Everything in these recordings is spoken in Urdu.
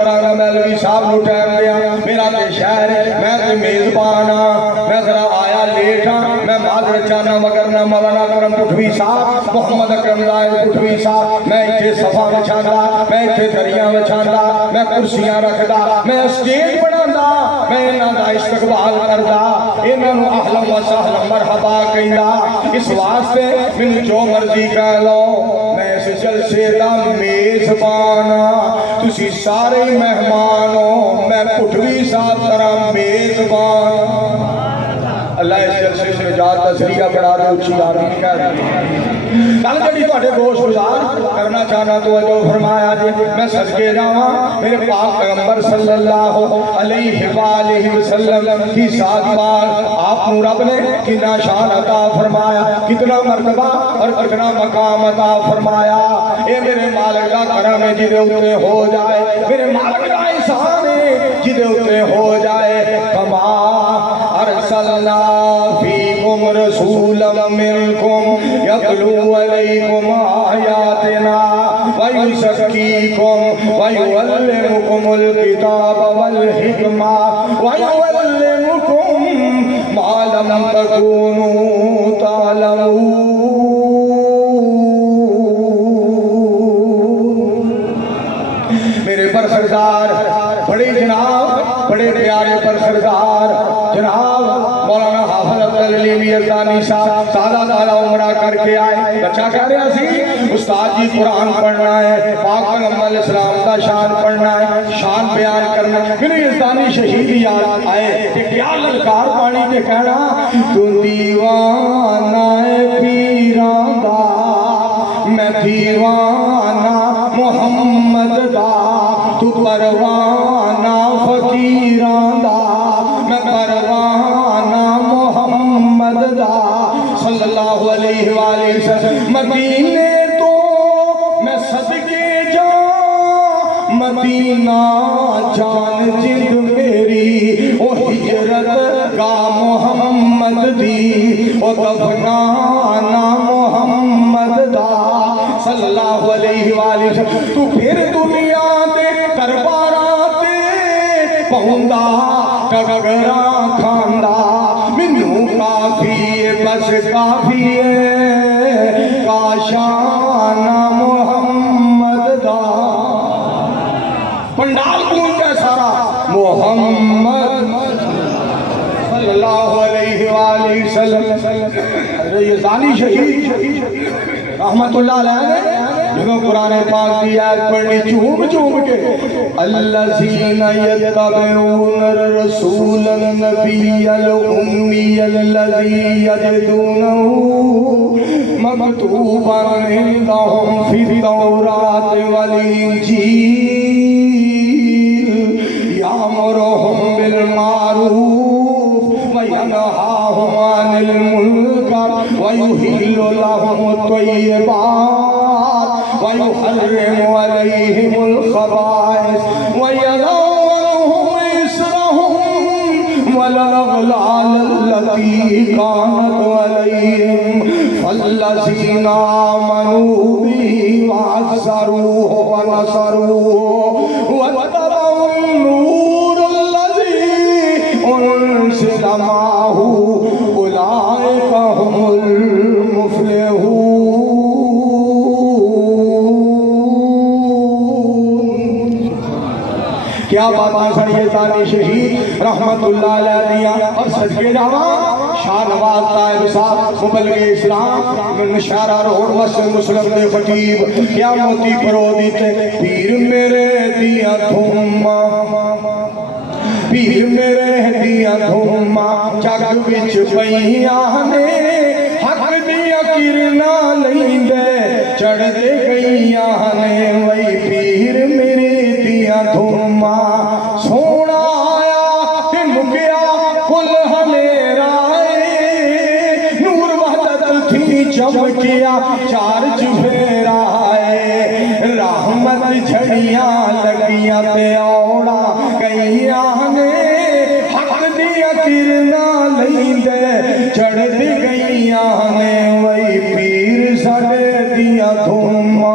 مولوی صاحب نو ٹائم دیا میرا تے شہر میں تے میزبان ہاں میں ذرا آیا لیٹ ہاں میں معذرت چاہنا مگر نہ مولانا اکرم پٹھوی صاحب محمد اکرم زاہد پٹھوی صاحب میں اتھے صفا وچھاندا میں اتھے دریاں وچھاندا میں کرسیاں رکھدا میں اسٹیج بناندا میں انہاں دا استقبال کردا انہاں نو اہلا و سہلا مرحبا کہندا اس واسطے مینوں جو مرضی کہہ لو میں اس جلسے دا میزبان ہاں تسی سارے مہمان ہو میں پٹھوی صاحب طرح میزبان اللہ اس جلسے سے نجات تسریہ بڑھا دے اچھی آمین کہہ دے کل جڑی تواڈے گوش گزار کرنا چاہنا تو جو فرمایا جی میں صدقے جاواں میرے پاک پیغمبر صلی اللہ علیہ وآلہ وسلم کی ذات پاک آپ نو رب نے کتنا شان عطا فرمایا کتنا مرتبہ اور کتنا مقام عطا فرمایا اے میرے مالک دا کرم ہے جدے اتے ہو جائے میرے مالک دا احسان ہے جدے اتے ہو جائے کما ارسلنا فیکم رسولا منکم یتلو علیکم آیاتنا ویزکیکم ویعلمکم الکتاب والحکمہ ویعلمکم ما لم تکونوا تعلمون میرے برخردار بڑے جناب بڑے پیارے برخردار جناب مولانا حافظ عبدالعلی یزدانی صاحب سادہ سادہ عمرہ کر کے آئے بچہ کہہ رہا سی استاد جی قرآن پڑھنا ہے پاک پیغمبر اسلام کا شان پڑھنا ہے شان بیان کرنا ہے میرے یزدانی شہید یاد آئے کہ کیا للکار پانی کے کہنا تو دیوانہ پیران دا میں دیوانہ محمد دا تو پروانہ فقیران دا میں پروانہ محمد دا صلی اللہ علیہ وآلہ وسلم مدینے تو میں صدقے جا مدینہ جان جد میری او ہجرت کا محمد دی او دفنانا محمد دا صلی اللہ علیہ وآلہ وسلم تو پھر دنیا دے درباراتے پہندا ٹگراں کھاندا منوں کافی ہے بس کافی ہے کاشانہ محمد دا پنڈال کون کا سارا محمد صلی اللہ علیہ وآلہ وسلم یزدانی شہید رحمت اللہ علیہ جنہوں قرآن پاک کی آیت پڑھنی چوم کے الذین یتبعون الرسول النبی الامی الذی یجدونہ مکتوبا عندہم فی التوراۃ والانجیل یامرہم بالمعروف وینہاہم عن المنکر ویحل لہم الطیبات ويحرم عليهم الخبائث ويضع عنهم إصرهم والأغلال التي كانت عليهم فالذين آمنوا به وعزروه ونصروه واتبعوا النور الذي أنزل معه أولئك هم المفلحون کیا باتاں سن یزدانی شہید رحمت اللہ علیہ دیا اور صدقے جاواں شاہ نواز طائب صاحب مبلغ اسلام مشارہ روڈ مسلم دے خطیب کیا موتی پرو دیتے پیر میرے دیا دھوما پیر میرے دیا دھوما جگ وچ پئیاں نے حق دیا کرنا نہیں دے چڑھ دے گئیاں نے وہی پیر میرے دیا دھوما سونا آیا کہ مکیا کل ہمیرا نور وحدت تھی چمکیا چار چفیرا ہے رحمت جھڑیاں لگیاں پہ اوڑا گئیاں نے حق دیا کرنا نہیں دے چڑھ دی گئیاں نے وہی پیر سڑے دیا دھوما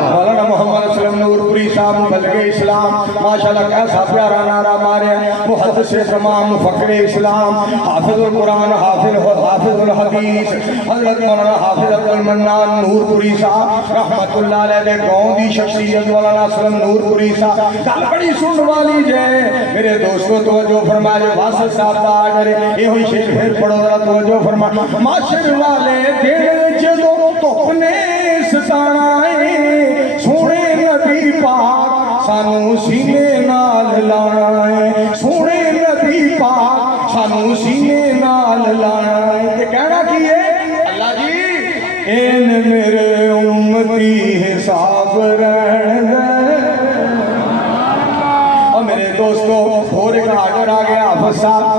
مولانا محمد اسلم نورپوری صاحب بلغ اسلام ماشاءاللہ کیسا پیارا نعرہ مارے محدث تمام مفکر اسلام حافظ القرآن حافظ الحدیث حضرت مولانا حافظ عبد المنان نورپوری صاحب رحمت اللہ علیہ دے گاؤں دی شخصیت مولانا اسلم نورپوری صاحب گل بڑی سن والی جے میرے دوستو توجہ فرمائے واسط صاحب دا آڈر یہ ہوئی شیر پھر پڑھو ذرا توجہ فرمائے معاشر والے دن جدو تپنے ستانا سونے نبی پاک سانو سینے نال لانا ہے سونے نبی پاک سانو سینے نال لانا ہے کہ کہنا کی ہے اللہ جی این میرے امتی حساب رہن دے اور میرے دوستو اور ایک آڈر آگیا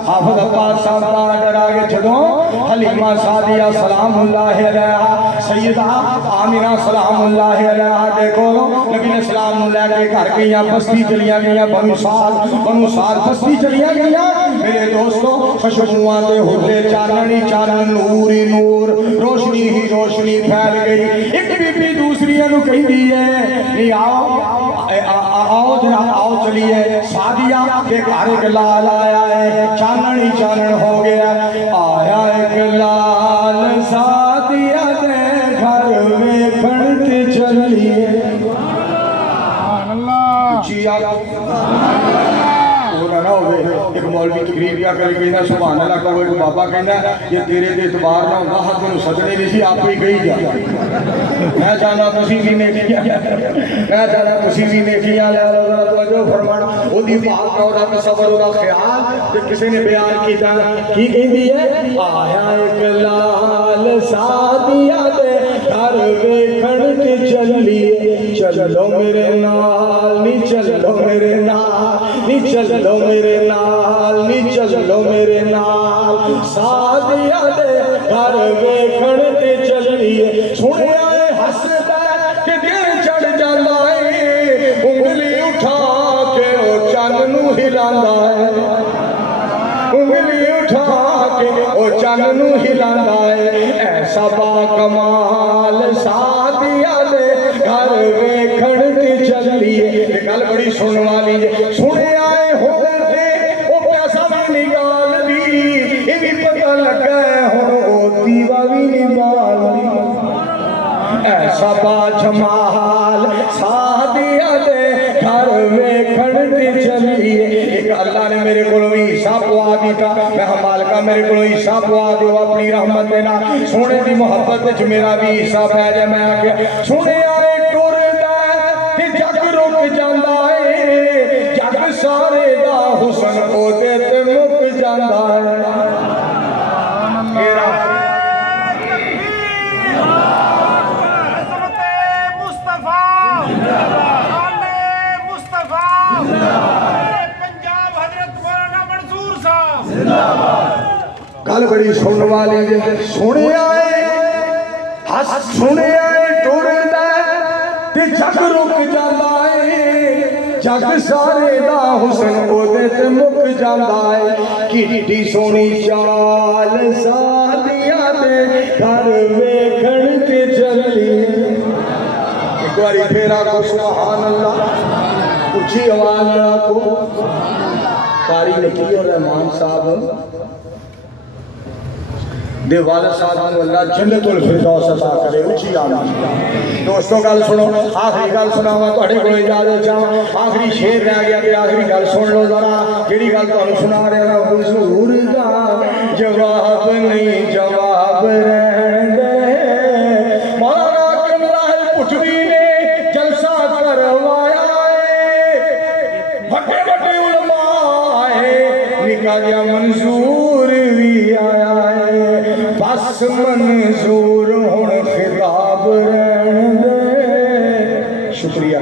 حافظ عباس صاحب کا آڈر آگے چھڑوں حلیمہ سعدیہ سلام اللہ علیہ سیدہ آمینہ سلام اللہ علیہ دیکھو نبی سلام اللہ کے گھر گئیاں بستی چلیاں گئیاں بنو سال بستی چلیاں گئیاں میرے دوستو خوشبوئیں دے ہوتے چاننی چانن نور ہی نور روشنی ہی روشنی پھیل گئی ایک بی بی دوسری انو کہی دی ہے نہیں آؤ جناب آؤ چلیے سعدیہ کے گھر ایک لال آیا ہے چانن ہی چانن ہو گیا آیا ایک لال سعدیہ دے گھر میں کھڑتے چلیے اچھی آگا نہ ہوئے ایک مولوی تقریر کیا کرے کہنا سبحان اللہ کہو ایک بابا کہنا یہ تیرے دے اعتبار نہ ہوگا حد میں سجنے نہیں سی آپ کو ہی گئی جا میں چاہنا تسی بھی نیکیاں لے اللہ توجہ فرمان وہ دی پاک کا اور تصور اور خیال کہ کسی نے بیان کیتا کی کہندی ہے آیا ایک لال سعدیہ دے گھر ویکھن تے چلیے چلو میرے نال نی چلو میرے نال نی چلو میرے نال نی چلو میرے نال سعدیہ دے گھر ویکھن تے چلیے سنیا اے ہسدا کہ دل چڑھ جاندا اے انگلی اٹھا کے او چن نو ہلاندا اے انگلی اٹھا کے او چن نو ہلاندا اے ایسا با کمال سعدیہ دے گھر ویکھن تے چلیے یہ گل بڑی سن والی جے سنے آئے ہوتے او پیسہ بھی نگال دی یہ بھی پتہ لگا ہے ہن او دیوا بھی نگال دی ایسا با جمال سعدیہ دے گھر ویکھن تے چلیے ایک اللہ نے میرے کو حصہ پوا دیتا میں مالکہ میرے کو حصہ پوا دیو اپنی رحمت دینا سونے دی محبت وچ میرا بھی حصہ پہ جائے میں آگے سونے آئے ٹور دا کہ جگ رک جاندا ہے جگ سارے دا حسن او دے تے مک جاندا ہے گل بڑی سن والی سنے آئے ہس سنے آئے ٹور دا تے جگ رک جاندا ہے جگ سارے دا حسن او دے تے مک جاندا ہے کیڈی سونی چال سعدیہ دے گھر ویکھن تے چلی ایک باری پھر آگو سبحان اللہ اچھی آواز رکھو قاری نکی اور رحمان صاحب دے والد صاحب کو اللہ جنت الفردوس عطا کرے اچھی آمین دوستو گل سنو آخری گل سناواں تہاڈے کول اجازت چاہاں آخری شعر رہ گیا تے آخری گل سن لو ذرا کیڑی گل تانوں سنا رہا حضور دا جواب نہیں جواب رہن دے مولانا کملا پٹھوی نے جلسہ کروایا بڑے بڑے علماء نکاح گیا منظور بھی آیا بس منظور ہن خطاب رہن دے شکریہ